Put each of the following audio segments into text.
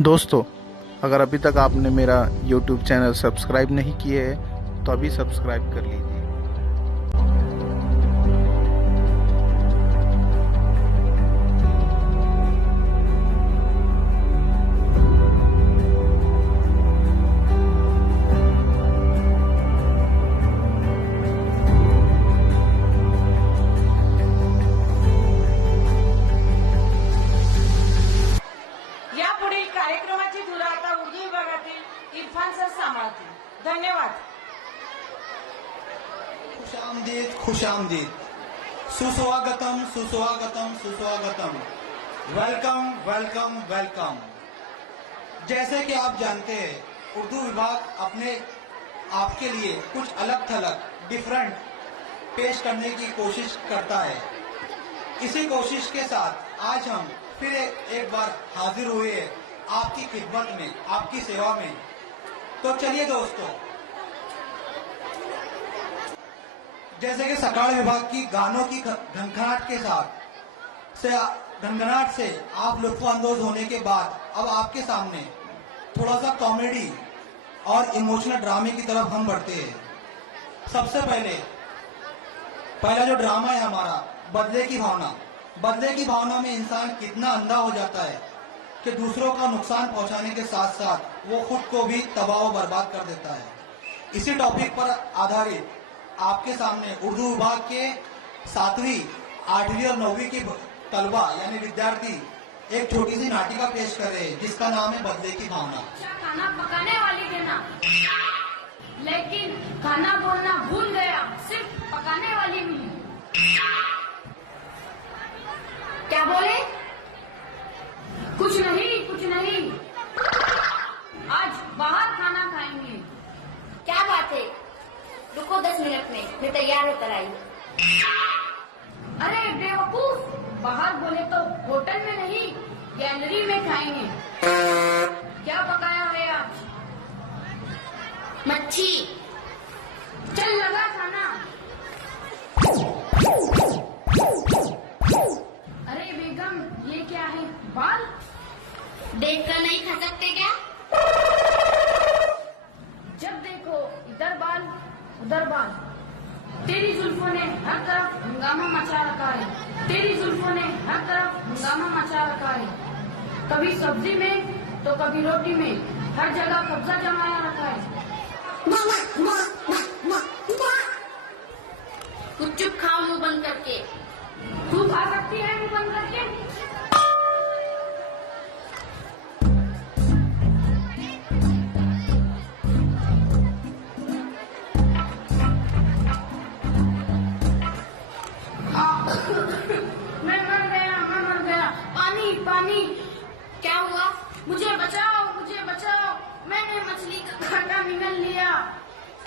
दोस्तों, अगर अभी तक आपने मेरा YouTube चैनल सब्सक्राइब नहीं किए है तो अभी सब्सक्राइब कर लीजिए। यापुढील कार्यक्रमाची धुरा आता उर्दू विभागातील इरफान सर सांभाळतील. धन्यवाद. खुश आमदीद, सुस्वागतम सुस्वागतम सुस्वागतम, वेलकम वेलकम वेलकम। जैसे कि आप जानते हैं, उर्दू विभाग अपने आपके लिए कुछ अलग थलग डिफरेंट पेश करने की कोशिश करता है। इसी कोशिश के साथ आज हम फिर एक बार हाजिर हुए हैं आपकी खिदमत में, आपकी सेवा में। तो चलिए दोस्तों, जैसे कि सकाळ विभाग की गानों की घनघनाट के साथ घनघनाट से आप लुत्फानंदोज होने के बाद अब आपके सामने थोड़ा सा कॉमेडी और इमोशनल ड्रामे की तरफ हम बढ़ते हैं। सबसे पहला जो ड्रामा है हमारा, बदले की भावना। बदले की भावना में इंसान कितना अंधा हो जाता है कि दूसरों का नुकसान पहुंचाने के साथ साथ वो खुद को भी तबाह व बर्बाद कर देता है। इसी टॉपिक पर आधारित आपके सामने उर्दू विभाग के 7वीं, 8वीं और 9वीं की तलबा यानी विद्यार्थी एक छोटी सी नाटिका पेश कर रहे हैं जिसका नाम है बदले की भावना। खाना पकाने वाली देना, लेकिन खाना बोलना भूल गया, सिर्फ पकाने वाली मिली। क्या बोले? कुछ नहीं कुछ नहीं, आज बाहर खाना खाएंगे। क्या बात है, रुको 10 मिनट में मैं तैयार होकर आई। अरे बेवकूफ, बाहर बोले तो होटल में नहीं, गैलरी में खाएंगे। क्या पकाया है आज? मच्छी। चल लगा खाना। अरे बेगम, ये क्या है? बाल देख कर नहीं खा सकते क्या? जब देखो इधर बाल उधर बाल। तेरी जुल्फों ने हर तरफ हंगामा मचा रखा है, तेरी जुल्फों ने हर तरफ हंगामा मचा रखा है। कभी सब्जी में तो कभी रोटी में, हर जगह कब्जा जमाया रखा है। कुछ चुप खाओ मुंह बंद करके। तू खा सकती है मुंह बंद करके? मैं मर गया। पानी पानी। क्या हुआ? मुझे बचाओ मुझे बचाओ, मैंने मछली का कांटा निगल लिया।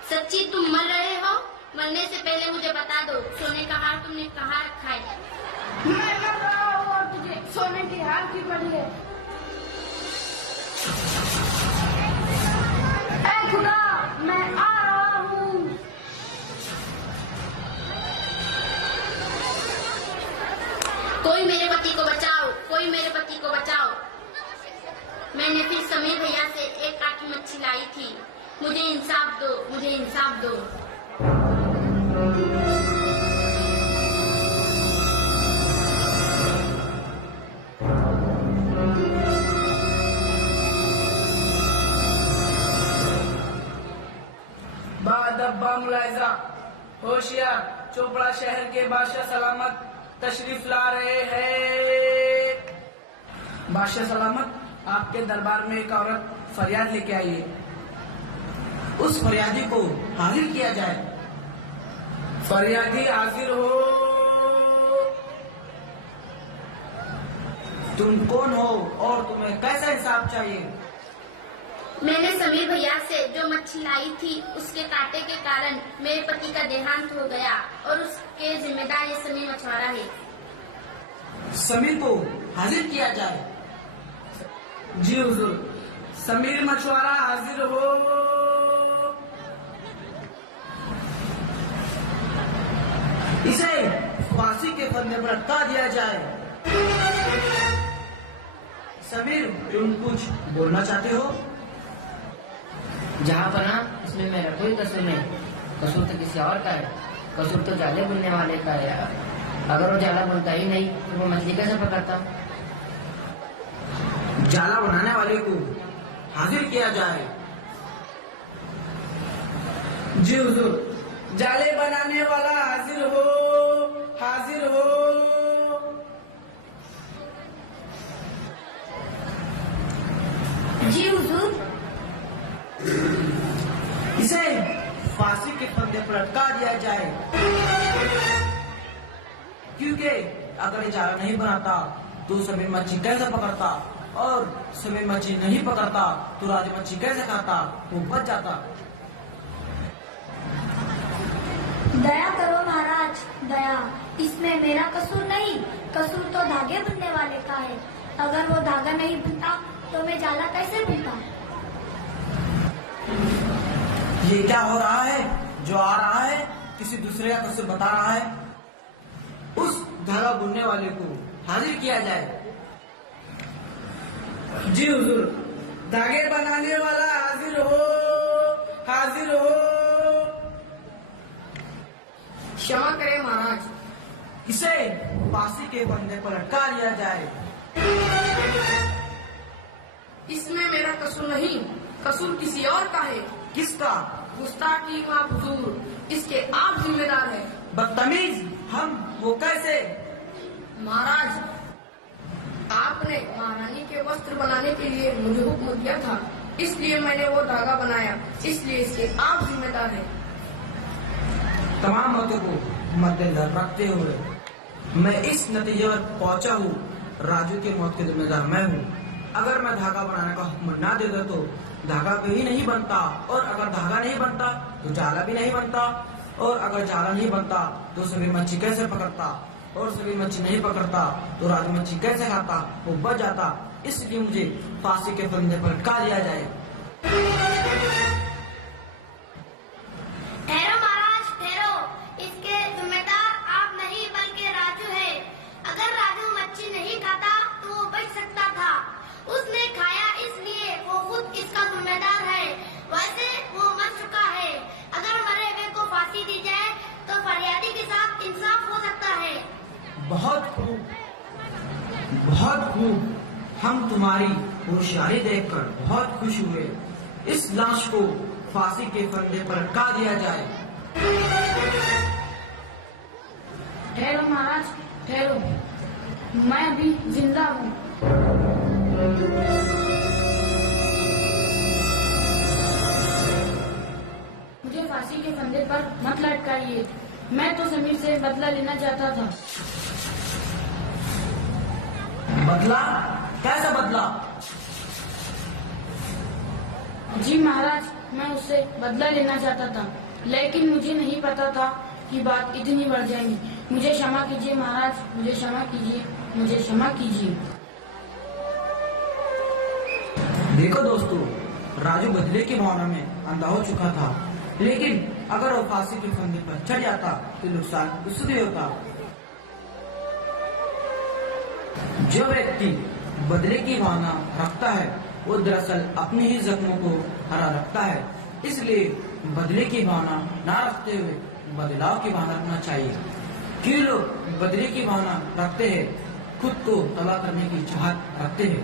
सच्ची तुम मर रहे हो? मरने से पहले मुझे बता दो, सोने का हार तुमने कहाँ रखा है? मैं मर रहा हूँ और तुझे सोने की हार की पड़ी है। ऐ खुदा, मैं आ रहा हूँ। कोई मेरे पति को बचाओ, कोई मेरे पति को बचाओ। मैंने फिर समीर भैया से एक काटी मच्छी लाई थी। मुझे इंसाफ दो, मुझे इंसाफ दो। बादब्बा मुलायजा, होशियार, चोपड़ा शहर के बादशाह सलामत तशरीफ ला रहे हैं। बादशाह सलामत, आपके दरबार में एक औरत फरियाद लेके आई है। उस फरियादी को हाजिर किया जाए। फरियादी हाजिर हो। तुम कौन हो और तुम्हें कैसा इंसाफ चाहिए? मैंने समीर भैया से जो मच्छी लाई थी, उसके कांटे के कारण मेरे पति का देहांत हो गया और उसके जिम्मेदार ये समीर मछुआरा है। समीर को हाजिर किया जाए। जी हुजूर, समीर मछुआरा हाजिर हो। इसे फांसी के फंदे पर लटका दिया जाए। समीर, तुम कुछ बोलना चाहते हो? जहाँ बना उसमें मेरा कोई कसूर नहीं, कसूर तो किसी और का है। कसूर तो जाले बुनने वाले का है यार। अगर वो जाला बुनता ही नहीं तो वो मछली कैसे पकड़ता? जाला बनाने वाले को हाजिर किया जाए। जी हुजूर, जाले बनाने वाला हाजिर हो, हाजिर हो। जी हुजूर। इसे फांसी के फंदे पर लटका दिया जाए, क्योंकि अगर ये जाला नहीं बनाता तो सभी मच्छी कैसे पकड़ता, और सभी मच्छी नहीं पकड़ता तो राजू मच्छी कैसे खाता, वो बच जाता। दया करो महाराज, दया। इसमें मेरा कसूर नहीं, कसूर तो धागे बुनने वाले का है। अगर वो धागा नहीं बुनता तो मैं जाला कैसे बुनता? ये क्या हो रहा है? जो आ रहा है किसी दूसरे का कसूर बता रहा है। उस धागा बुनने वाले को हाजिर किया जाए। जी हुजूर, धागे बनाने वाला हाजिर हो, हाजिर हो। क्षमा करें महाराज। इसे फांसी के फंदे पर लटका दिया जाए। इसमें मेरा कसूर नहीं, कसूर किसी और का है। किसका? गुस्ताखी का हुजूर, इसके आप जिम्मेदार हैं। बदतमीज, हम वो कैसे? महाराज, आपने महारानी के वस्त्र बनाने के लिए मुझे हुक्म दिया था, इसलिए मैंने वो धागा बनाया, इसलिए इसके आप जिम्मेदार हैं। तमाम बातों को मद्देनजर रखते हुए मैं इस नतीजे पर पहुंचा हूँ, राजू की मौत के जिम्मेदार मैं हूँ। अगर मैं धागा बनाने का हुक्म ना देता तो धागा कहीं नहीं बनता, और अगर धागा नहीं बनता तो जाला भी नहीं बनता, और अगर जाला नहीं बनता तो सभी मच्छी कैसे पकड़ता, और सभी मच्छी नहीं पकड़ता तो राजू मच्छी कैसे खाता, वो बच जाता। इसलिए मुझे फांसी के फंदे पर लटका दिया जाए। ठहरो महाराज, ठहरो। इसके जिम्मेदार आप नहीं बल्कि राजू है। अगर राजू मच्छी नहीं खाता तो वो बच सकता था। उसने खाया, इसलिए वो खुद इसका जिम्मेदार है। वैसे वो मर चुका है। अगर मरे हुए को फांसी दी जाए तो फरियादी के साथ इंसाफ हो सकता है। बहुत खूब, बहुत खूब। हम तुम्हारी होशियारी देखकर बहुत खुश हुए। इस लाश को फांसी के फंदे पर लटका दिया जाए। ठहरो महाराज, ठहरो। मैं अभी जिंदा हूँ। मुझे फांसी के फंदे पर मत लटकाइए। मैं तो समीर से बदला लेना चाहता था। बदला? कैसा बदला? जी महाराज, मैं उससे बदला लेना चाहता था, लेकिन मुझे नहीं पता था कि बात इतनी बढ़ जाएगी। मुझे क्षमा कीजिए महाराज, मुझे क्षमा कीजिए, मुझे क्षमा कीजिए। देखो दोस्तों, राजू बदले की भावना में अंधा हो चुका था, लेकिन अगर वो फांसी के फंदे पर चढ़ जाता तो नुकसान उससे होता। जो व्यक्ति बदले की भावना रखता है वो दरअसल अपने ही जख्मों को हरा रखता है। इसलिए बदले की भावना ना रखते हुए बदलाव की भावना रखना चाहिए। क्यों लोग बदले की भावना रखते हैं? खुद को तबाह करने की चाहत रखते हैं।